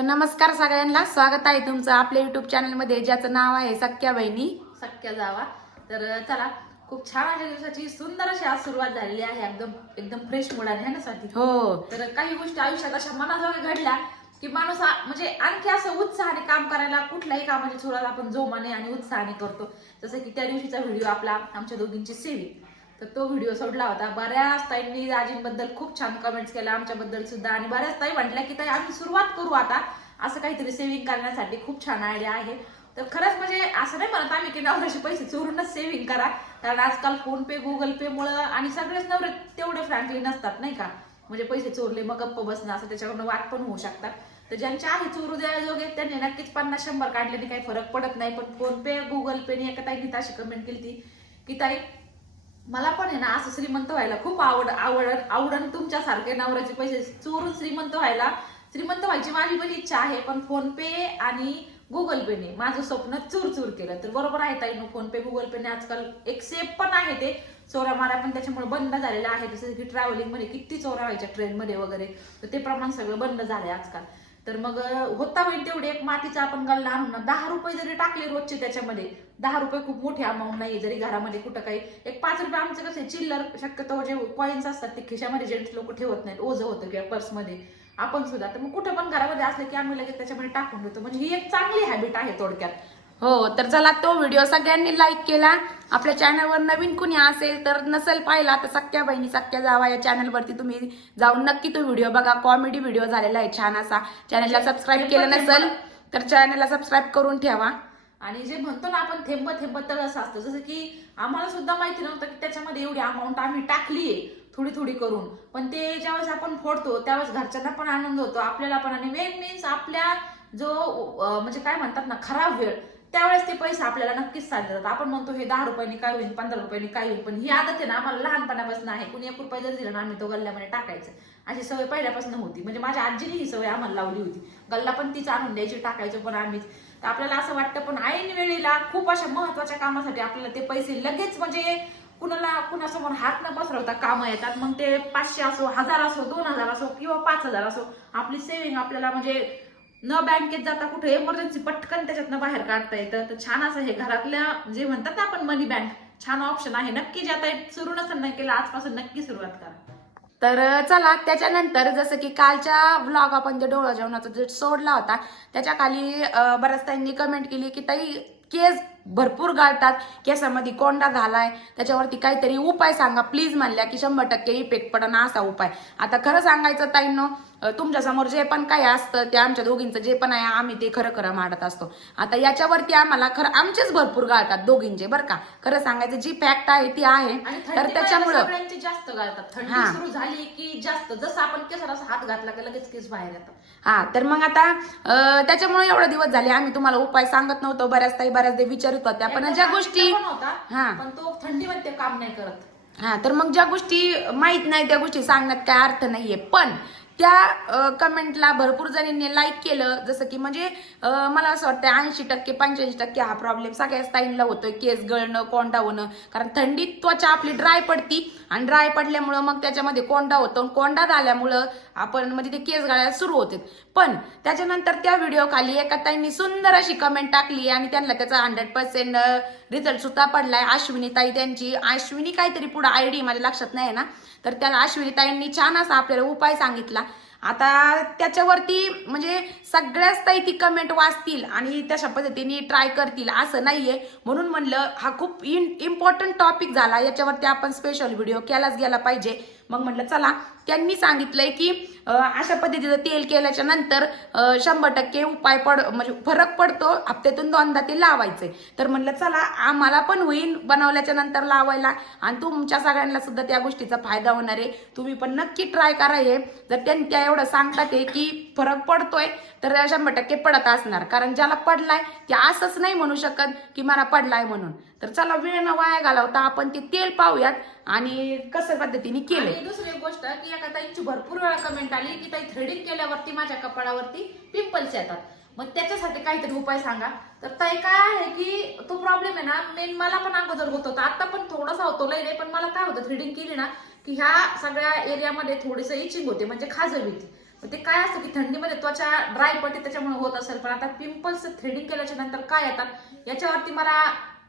नमस्कार सगळ्यांना. स्वागत आहे तुमचं आपल्या युट्यूब चॅनलमध्ये ज्याचं नाव आहे सख्या बहिणी. सख्या जावा. तर चला खूप छान अशा दिवसाची सुंदर अशी आज सुरुवात झालेली आहे. एकदम एकदम फ्रेश मुलाने आहे ना साठी हो. तर काही गोष्टी आयुष्यात अशा मनाजोगे घडल्या की माणूस म्हणजे आणखी असं उत्साहाने काम करायला कुठल्याही कामाची सुरुवात आपण जोमाने आणि उत्साहाने करतो. जसं की त्या दिवशीचा व्हिडिओ आपला आमच्या दोघींची सेवी तर तो व्हिडिओ सोडला होता. बऱ्याच ताईंनी आजींबद्दल खूप छान कमेंट्स केल्या आमच्याबद्दल सुद्धा. आणि बऱ्याच ताई म्हटल्या की ताई आम्ही सुरुवात करू आता. असं काहीतरी सेव्हिंग करण्यासाठी खूप छान आयडिया आहे. तर खरंच म्हणजे असं नाही म्हणत आम्ही की नवऱ्याचे पैसे चोरूनच सेव्हिंग करा. कारण आजकाल फोन पे गुगल पे मुळे आणि सगळेच नवरे तेवढे फ्रँकली नसतात नाही का? म्हणजे पैसे चोरले मग गप्प बसणं असं त्याच्याकडून वाट पण होऊ शकतात. तर ज्यांचे आहे चोरू द्यायजोगे त्यांनी नक्कीच पन्नास शंभर काढल्याने काही फरक पडत नाही. पण फोन पे गुगल पेने एका ताईने तशी कमेंट केली ती की ताई मला पण आहे ना असं श्रीमंत व्हायला खूप आवड आवड आवडन तुमच्यासारखे नवऱ्याचे पैसे चोरून श्रीमंत व्हायला. श्रीमंत व्हायची माझी पण इच्छा आहे पण फोन पे आणि गुगल पेने माझं स्वप्न चूर चूर केलं. तर बरोबर आहे ताई फोन पे गुगल पेने आजकाल एक सेफ पण आहे ते. चोऱ्या मारा पण त्याच्यामुळे बंद झालेलं आहे जसं की ट्रॅव्हलिंगमध्ये किती चोऱ्या व्हायच्या ट्रेनमध्ये वगैरे. तर ते प्रमाण सगळं बंद झालंय आजकाल. तर मग होता होईल तेवढे एक मातीचा आपण गल्ला आणून ना दहा रुपये जरी टाकले रोजचे त्याच्यामध्ये दहा रुपये खूप मोठे अमाऊंट नाही जरी घरामध्ये कुठं काही. एक पाच रुपये आमचं कसं आहे, चिल्लर शक्यतो जे कॉईन्स असतात ते खिशामध्ये जेंट्स लोक ठेवत नाहीत ओझं होतं किंवा पर्समध्ये. आपण सुद्धा तर मग कुठं पण घरामध्ये असलं की आम्ही लगेच त्याच्यामध्ये टाकून देतो. म्हणजे ही एक चांगली हॅबिट आहे थोडक्यात. हो तर चला तो व्हिडिओ सगळ्यांनी लाईक केला. आपल्या चॅनलवर नवीन कुणी असेल तर नसेल पाहिला तर सख्या बहिणी सख्या जावा या चॅनलवरती तुम्ही जाऊन नक्की तो व्हिडिओ बघा. कॉमेडी व्हिडिओ झालेला आहे छान असा. चॅनलला सबस्क्राईब केलं नसेल तर चॅनलला सबस्क्राईब करून ठेवा. आणि जे म्हणतो ना आपण थेंब थेंब तळ असं असतं. जसं की आम्हाला सुद्धा माहिती नव्हतं की त्याच्यामध्ये एवढी अमाऊंट आम्ही टाकलीये थोडी थोडी करून. पण ते ज्यावेळेस आपण फोडतो त्यावेळेस घरच्यांना पण आनंद होतो. आपल्याला पण. आणि मेन मीन्स आपल्या जो म्हणजे काय म्हणतात ना खराब वेळ त्यावेळेस ते पैसे आपल्याला नक्कीच साधले जातात आपण म्हणतो हे दहा रुपयांनी काय होईल पंधरा रुपयांनी काय होईल? पण ही आदत आहे ना आम्हाला लहानपणापासून आहे. कुणी एक रुपये जर दिला ना आम्ही तो गल्ल्यामध्ये टाकायचं. अशी सवय पहिल्यापासून होती. म्हणजे माझ्या आजीने ही सवय आम्हाला लावली होती. गल्ला पण तीच आणून द्यायची टाकायचं पण आम्हीच. तर आपल्याला असं वाटतं पण ऐन वेळेला खूप अशा महत्त्वाच्या कामासाठी आपल्याला ते पैसे लगेच म्हणजे कुणाला कुणासमोर हात न पसरवता कामं येतात. मग ते पाचशे असो हजार असो दोन हजार असो किंवा पाच हजार असो आपली सेव्हिंग आपल्याला म्हणजे न बँकेत जाता कुठे एमर्जन्सी पटकन त्याच्यातनं बाहेर काढता येतं. तर छान असं हे घरातल्या जे म्हणतात ना आपण मनी बँक छान ऑप्शन आहे. नक्की जे आता सुरू नसेल नाही केलं आजपासून नक्की सुरुवात करा. तर चला त्याच्यानंतर जसं की कालच्या व्लॉग आपण जे डोळा जेवणाचा जे सोडला होता त्याच्याखाली बऱ्याच ताईंनी कमेंट केली की ताई केस भरपूर गाळतात. केसामध्ये कोंडा झालाय. त्याच्यावरती काहीतरी उपाय सांगा. प्लीज म्हणल्या की शंभर टक्के इफेक्ट पडणं असा उपाय. आता खरं सांगायचं ताईंनो तुमच्यासमोर जे पण काही असतं ते आमच्या दोघींचं जे पण आहे आम्ही ते खरं खरं मांडत असतो. आता याच्यावरती आम्हाला खरं आमचेच भरपूर गाळतात दोघींचे बरं का? खरं सांगायचं जी फॅक्ट आहे ती आहे. तर त्याच्यामुळं जास्त घालतात थंडी. सुरू झाली की जास्त. जसं आपण असा हात घातला की लगेच केस बाहेर येतात. हा तर मग आता त्याच्यामुळे एवढे दिवस झाले आम्ही तुम्हाला उपाय सांगत नव्हतो. बऱ्याच ताई बऱ्याचदा विचारित होत्या पण ज्या गोष्टी हा. पण तो थंडीमध्ये काम नाही करत. हा तर मग ज्या गोष्टी माहीत नाही त्या गोष्टी सांगण्यात काय अर्थ नाहीये. पण त्या कमेंटला भरपूर जणींनी लाईक केलं. जसं की म्हणजे मला असं वाटतं ऐंशी टक्के पंच्याऐंशी टक्के हा प्रॉब्लेम सगळ्याच ताईंना होतोय. केस गळणं कोंडा होणं. कारण थंडीत त्वचा आपली ड्राय पडती आणि ड्राय पडल्यामुळं मग त्याच्यामध्ये कोंडा होतो. आणि कोंडा झाल्यामुळं आपण म्हणजे ते केस गळायला सुरू होते. पण त्याच्यानंतर त्या व्हिडिओ खाली एका ताईंनी सुंदर अशी कमेंट टाकली आणि त्यांना त्याचा हंड्रेड पर्सेंट रिझल्ट सुद्धा पडलाय. अश्विनी ताई त्यांची अश्विनी काहीतरी पुढे आय डी माझ्या लक्षात नाही ना. तर त्या अश्विनीताईंनी छान असा आपल्याला उपाय सांगितला. आता त्याच्यावरती म्हणजे सगळ्याच ताई ती कमेंट वाचतील आणि तशा पद्धतीने ट्राय करतील असं नाही आहे म्हणून म्हणलं हा खूप इन इम्पॉर्टंट टॉपिक झाला. याच्यावरती आपण स्पेशल व्हिडिओ केलाच गेला पाहिजे. मग म्हटलं चला. त्यांनी सांगितलंय की अशा पद्धतीचं तेल केल्याच्यानंतर शंभर टक्के उपाय पड म्हणजे फरक पडतो. हप्त्यातून दोनदा ते लावायचंय तर म्हणलं चला आम्हाला पण होईल बनवल्याच्या नंतर लावायला. आणि तुमच्या सगळ्यांना सुद्धा त्या गोष्टीचा फायदा होणार आहे. तुम्ही पण नक्की ट्राय करा हे. जर त्यांनी त्या एवढं सांगतात आहे की फरक पडतोय तर शंभर टक्के पडत असणार. कारण ज्याला पडलाय ते असंच नाही म्हणू शकत की मला पडलाय म्हणून. तर चला वेळ न वाया घालवता आपण ते तेल पाहूयात आणि कसं पद्धतीने केलंय. दुसरी एक गोष्ट की एका ताईची भरपूर वेळा कमेंट आली की ताई थ्रेडिंग केल्यावरती माझ्या कपाळावरती पिंपल्स येतात. मग त्याच्यासाठी काहीतरी उपाय सांगा. तर ताई काय आहे की तो प्रॉब्लेम आहे ना मेन मला पण अगोदर होत होता. आता पण थोडासा होतो लय नाही पण मला काय होतं थ्रेडिंग केली ना की ह्या सगळ्या एरियामध्ये थोडीसं इचिंग होते म्हणजे खाजव मग ते काय असतं की थंडीमध्ये त्वचा ड्राय पडते त्याच्यामुळे होत असेल. पण आता पिंपल्स थ्रेडिंग केल्याच्यानंतर काय येतात? याच्यावरती मला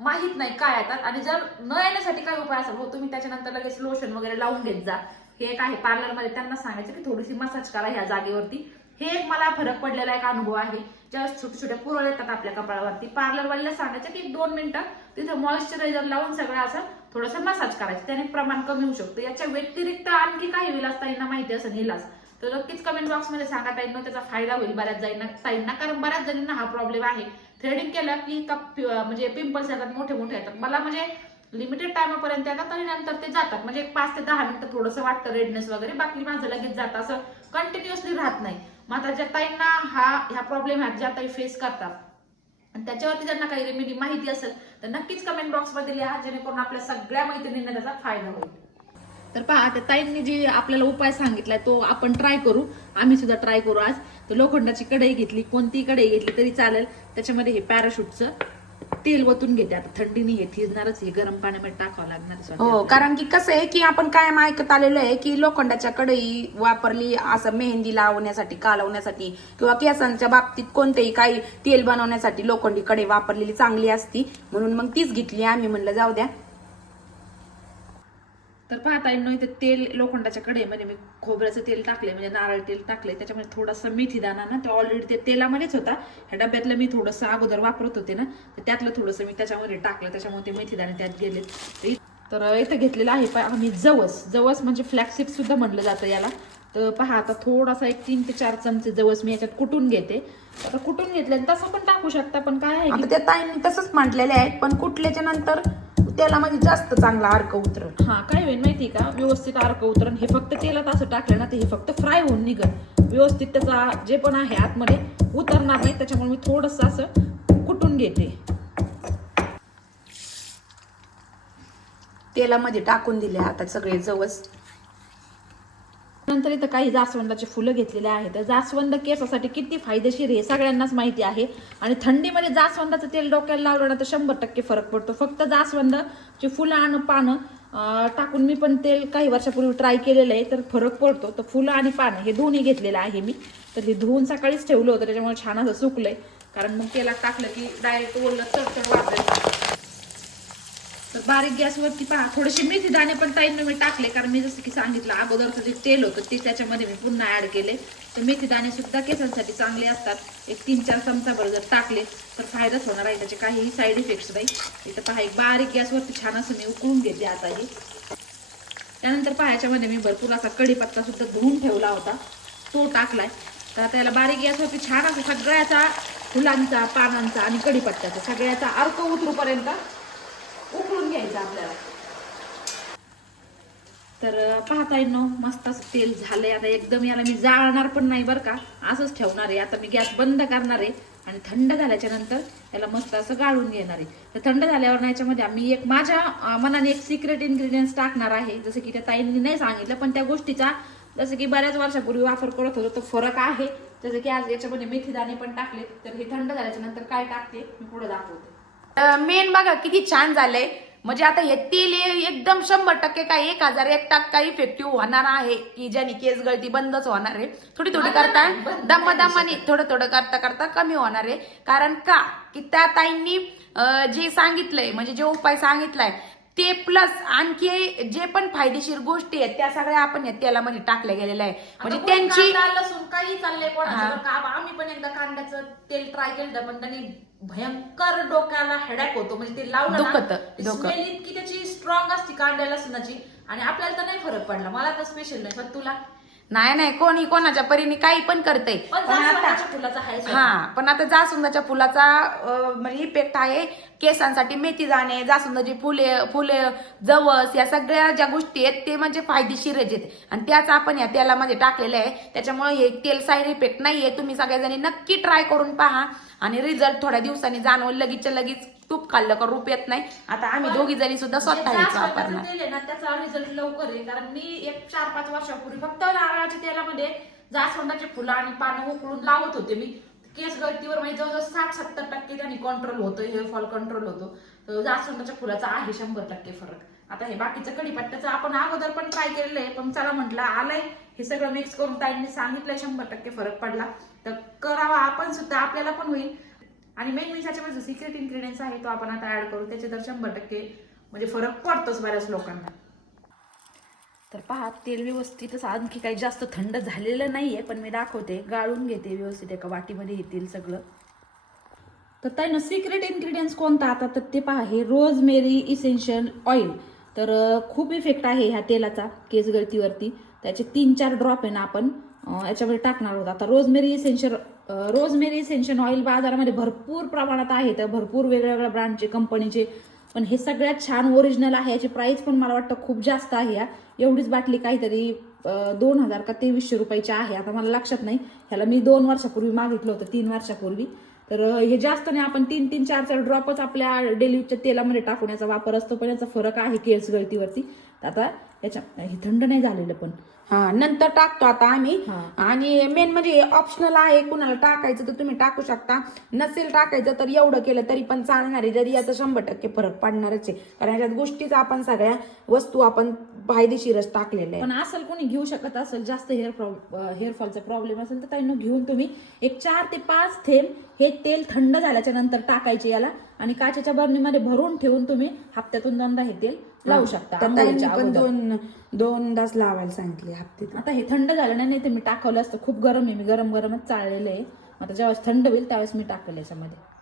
माहीत नाही काय येतात. आणि जर न येण्यासाठी काय उपाय असेल हो तुम्ही त्याच्यानंतर लगेच लोशन वगैरे लावून घेत जा. हे एक आहे. पार्लरमध्ये त्यांना सांगायचं की थोडीशी मसाज करा ह्या जागेवरती. हे एक मला फरक पडलेला एक अनुभव आहे. ज्यावेळेस छोटे छोटे पुरळ येतात आपल्या कपाळावरती. पार्लरवालीला सांगायचं की एक दोन मिनिटं तिथं मॉइश्चरायझर लावून सगळं असं थोडंसं मसाज करायचं त्याने प्रमाण कमी होऊ शकतं. याच्या व्यतिरिक्त आणखी काही विलास ताईंना माहिती असेल इलाज तर नक्कीच कमेंट बॉक्समध्ये सांगा ताईंना त्याचा फायदा होईल बऱ्याच जाईंना ताईंना. कारण बऱ्याच जणींना हा प्रॉब्लेम आहे. थ्रेडिंग केलं की कप म्हणजे पिंपल्स येतात मोठे मोठे येतात. मला म्हणजे लिमिटेड टायमापर्यंत येतात आणि नंतर ते जातात. म्हणजे एक पाच ते दहा मिनिटं थोडंसं वाटतं रेडनेस वगैरे. बाकी माझं लगेच जातं. असं कंटिन्युअसली राहत नाही. मग आता ज्या ताईंना हा ह्या प्रॉब्लेम आहेत ज्या ताई फेस करतात. आणि त्याच्यावरती त्यांना काही रेमेडी माहिती असेल तर नक्कीच कमेंट बॉक्समध्ये लिहा जेणेकरून आपल्या सगळ्या मैत्रिणींना त्याचा फायदा होईल. तर पहा त्या ताईंनी जे आपल्याला उपाय सांगितलाय तो आपण ट्राय करू. आम्ही सुद्धा ट्राय करू आज. तर लोखंडाची कढई घेतली कोणती कढई घेतली तरी चालेल. त्याच्यामध्ये हे पॅराशूटचं तेल वतून घेते. आता थंडीने हे थिजणारच हे गरम पाण्यामध्ये टाकावं लागणार हो. कारण की कसं आहे की आपण कायम ऐकत आलेलं आहे की लोखंडाच्या कढई वापरली असं मेहंदी लावण्यासाठी कालवण्यासाठी किंवा केसांच्या बाबतीत कोणतेही काही तेल बनवण्यासाठी लोखंडी कढई वापरलेली चांगली असती. म्हणून मग तीच घेतली आम्ही. म्हणलं जाऊ द्या. तर पाहता येईल इथे तेल लोखंडाच्या कढईमध्ये मी खोबऱ्याचं तेल टाकले म्हणजे नारळ तेल टाकले त्याच्यामध्ये थोडासा मेथी दाणा ना ते ऑलरेडी ते तेलामध्येच होता. ह्या डब्यातलं मी थोडंसं अगोदर वापरत होते ना तर त्यातलं थोडंसं मी त्याच्यामध्ये टाकलं त्याच्यामुळे ते मेथी दाणे त्यात गेले तर इथं घेतलेलं आहे पहा आम्ही जवस. जवस म्हणजे फ्लॅक्सिप सुद्धा म्हणलं जातं याला. तर पहा आता थोडासा एक तीन ते चार चमचे जवस मी याच्यात कुटून घेते. आता कुटून घेतले तसं पण टाकू शकता पण काय आहे त्या ताईंनी तसंच म्हटलेले आहेत पण कुठल्याच्या नंतर त्याला म्हणजे जास्त चांगला अर्क उतरल. हा काय होईल माहिती का? व्यवस्थित अर्क उतरण हे फक्त तेलात असं टाकलं ना तर हे फक्त फ्राय होऊन निघल व्यवस्थित त्याचा जे पण आहे आतमध्ये उतरणार नाही त्याच्यामुळे मी थोडस असं कुटून घेते. तेलामध्ये टाकून दिले आता सगळे जवस. नंतर इथं काही जास्वंदाचे फुलं घेतलेले आहेत. जास्वंद केसासाठी किती फायदेशीर हे सगळ्यांनाच माहिती आहे. आणि थंडीमध्ये जास्वंदाचं तेल डोक्याला लावलं ना तर शंभर टक्के फरक पडतो. फक्त जास्वंदाची फुलं आणि पानं टाकून मी पण तेल काही वर्षापूर्वी ट्राय केलेलं आहे तर फरक पडतो. तर फुलं आणि पानं हे दोन्ही घेतलेलं आहे मी. तर हे धुवून सकाळीच ठेवलं होतं त्याच्यामुळे छान असं सुकलंय. कारण मग तेलात टाकलं की डायरेक्ट ओरलं चढचढ वाजायचं तर बारीक गॅसवरती पहा थोडेसे मेथी दाणे पण ताईंना मी टाकले कारण मी जसं की सांगितलं अगोदरचं जे तेल होतं ते त्याच्यामध्ये मी पुन्हा ऍड केले. तर मेथी दाणे सुद्धा केसांसाठी चांगले असतात. एक तीन चार चमचाभर जर टाकले तर फायदाच होणार आहे. त्याचे काहीही साईड इफेक्ट्स नाही. इथं पहा एक बारीक गॅसवरती छान असं मी उकळून घेते आता हे. त्यानंतर पाहायच्यामध्ये मी भरपूर असा कढीपत्ता सुद्धा धुवून ठेवला होता. तो टाकलाय. तर आता बारीक गॅसवरती छान असं सगळ्याचा फुलांचा पानांचा आणि कढीपत्त्याचा सगळ्याचा अर्क उतरूपर्यंत उकळून घ्यायचं आपल्याला. तर पाहता येईल मस्त असं तेल झालंय. आता एकदम याला मी जाळणार पण नाही बरं का. असंच ठेवणार आहे. आता मी गॅस बंद करणार आहे आणि थंड झाल्याच्यानंतर याला मस्त असं गाळून घेणार आहे. तर थंड झाल्यावर ना याच्यामध्ये आम्ही एक माझ्या मनाने एक सिक्रेट इन्ग्रेडियंट्स टाकणार आहे. जसं की त्या ताईंनी नाही सांगितलं पण त्या गोष्टीचा जसं की बऱ्याच वर्षापूर्वी वापर करत होतो तो फरक आहे. जसं की आज याच्यामध्ये मेथीदाणे पण टाकले तर हे थंड झाल्याच्यानंतर काय टाकते मी पुढे दाखवते. मेन बघा किती छान झालंय. म्हणजे आता हे तेल एकदम शंभर टक्के काय एक हजार एक टक्का इफेक्टिव्ह होणार आहे की ज्याने केस गळती बंदच होणार आहे. थोडी थोडी करता नाही, बंद दम नाही दमाने थोडं थोडं करता करता कमी होणार आहे. कारण का की त्या ताईंनी जे सांगितलंय म्हणजे जे उपाय सांगितलाय ते प्लस आणखी जे पण फायदेशीर गोष्टी आहेत त्या सगळ्या आपण या तेलामध्ये टाकल्या गेलेल्या आहे म्हणजे त्यांची लसूण काही चाललंय आम्ही पण एकदा कांद्याचं तेल ट्राय केलं पण त्यांनी भयंकर डोक्याला हेडॅक होतो. म्हणजे ते लावलं दुखतं, डोकं. स्मेल इतकी त्याची स्ट्रॉंग असते कांद्या लसणाची आणि आपल्याला तर नाही फरक पडला. मला तर स्पेशल नाही. पण तुला? नाही नाही कोणी कोणाच्या परीने काही पण आता जास्वंदाच्या फुलाचा हा पण आता जास्वंदाच्या फुलाचा अं, म्हणजे इफेक्ट आहे. केसांसाठी मेथी जाणे जास्वंदाची फुले फुले जवस या सगळ्या ज्या गोष्टी आहेत ते म्हणजे फायदेशीरच आहेत. आणि त्याच आपण या तेलामध्ये टाकलेले आहे. त्याच्यामुळे हे तेल साईड इफेक्ट नाहीये. तुम्ही सगळ्याजणी नक्की ट्राय करून पहा. आणि रिझल्ट थोड्या दिवसांनी जाणवलं लगेचच्या लगेच तूप खाल्लं का रूप येत नाही. आता आम्ही दोघी जणी सुद्धा स्वतः हेच जास्वंदाचं वापरणार. तेल आहे ना त्याचा रिझल्ट लवकर आहे कारण मी एक चार पाच वर्षापूर्वी फक्त नारळाच्या तेलामध्ये जास्वंदाची फुलं आणि पानं उकळून लावत होते मी. केस गळतीवर म्हणजे जवळजवळ साठ सत्तर टक्के त्यांनी कंट्रोल होतो हेअर फॉल कंट्रोल होतो. तर जास्वंदाच्या फुलाचा आहे शंभर टक्के फरक. आता हे बाकीचं कढीपत्त्याचं आपण अगोदर पण ट्राय केलेलं आहे. पण चला म्हटलं आलंय. हे सगळं मिक्स करून ताईंनी सांगितलंय शंभर टक्के फरक पडला. तर करावा आपण सुद्धा आपल्याला पण होईल. आणि मेन म्हणजे त्याच्यामध्ये जो सिक्रेट इन्ग्रेडियन्स आहे तो आपण आता ऍड करू. त्याचे तर शंभर टक्के म्हणजे फरक पडतोच बऱ्याच लोकांना. तर पहा तेल व्यवस्थितच आणखी काही जास्त थंड झालेलं नाहीये पण मी दाखवते. गाळून घेते व्यवस्थित एका वाटीमध्ये हे तेल सगळं. तर ताई ना सिक्रेट इन्ग्रेडियंट्स कोणता? आता तर ते पहा हे रोजमेरी इसेन्शियल ऑइल तर खूप इफेक्ट आहे ह्या तेलाचा केस गळतीवरती त्याचे तीन चार ड्रॉप आहे ना आपण याच्यामध्ये टाकणार आहोत. आता rosemary essential rosemary essential oil बाजारामध्ये भरपूर प्रमाणात आहे तर भरपूर वेगवेगळ्या ब्रँडचे कंपनीचे. पण हे सगळ्यात छान ओरिजिनल आहे. याची प्राईस पण मला वाटतं खूप जास्त आहे. या एवढीच बाटली काहीतरी दोन हजार का तेवीसशे रुपयाची आहे. आता मला लक्षात नाही. ह्याला मी दोन वर्षापूर्वी मागितलं होतं तीन वर्षापूर्वी. तर हे जास्त नाही. आपण तीन तीन चार चार ड्रॉपच आपल्या डेलीच्या तेलामध्ये टाकून याचा वापर असतो पण याचा फरक आहे केस गळतीवरती. तर आता याच्या हे थंड नाही झालेलं पण. हा नंतर टाकतो आता आम्ही. हा. आणि मेन म्हणजे ऑप्शनल आहे कुणाला टाकायचं तर तुम्ही टाकू शकता. नसेल टाकायचं तर एवढं केलं तरी पण चालणार आहे. जरी याचा शंभर टक्के फरक पडणारच आहे. कारण याच्यात गोष्टीच आपण सगळ्या वस्तू आपण फायदेशीरच टाकलेल्या आहे पण असेल कोणी घेऊ शकत असेल जास्त हेअर हेअरफॉलचा प्रॉब्लेम असेल तर त्यांना घेऊन तुम्ही एक चार ते पाच थेंब हे तेल थंड झाल्याच्यानंतर टाकायचे याला. आणि काचेच्या बरणीमध्ये भरून ठेवून तुम्ही हप्त्यातून दोनदा हे तेल लावू शकता तर ताईंनी आंघोळीच्या पण अगोदर. दोन दोनदाच लावायला सांगितले हप्त्यातून आता हे थंड झालं नाही नाही तर मी टाकवलं असतं खूप गरम आहे मी गरम गरमच चाललेलं आहे. आता ज्यावेळेस थंड होईल त्यावेळेस मी टाकलं याच्यामध्ये.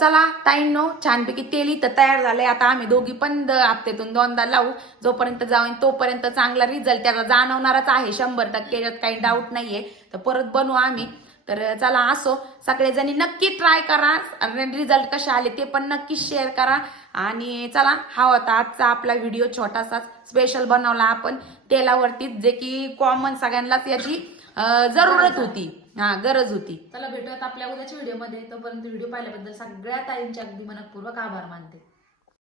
चला ताईंनो छानपैकी तेल इथं तयार झालंय आता आम्ही दोघी पण द- हप्त्यातून दोनदा लावू. जोपर्यंत जाऊन तोपर्यंत चांगला रिझल्ट त्याचा जाणवणारच आहे. शंभर टक्के काही डाऊट नाहीये. तर परत बनवू आम्ही. तर चला असो. सगळेजणी नक्की ट्राय करा. आणि रिझल्ट कसे आले ते पण नक्की शेअर करा. आणि चला हा होता आजचा आपला व्हिडिओ छोटासा स्पेशल बनवला आपण. तेलावरतीच जे की कॉमन सगळ्यांनाच याची जरूरत होती. हा गरज होती. चला भेटूयात आपल्या उद्याच्या व्हिडिओमध्ये तोपर्यंत व्हिडिओ पाहिल्याबद्दल सगळ्या ताईंचे अगदी मनपूर्वक आभार मानते.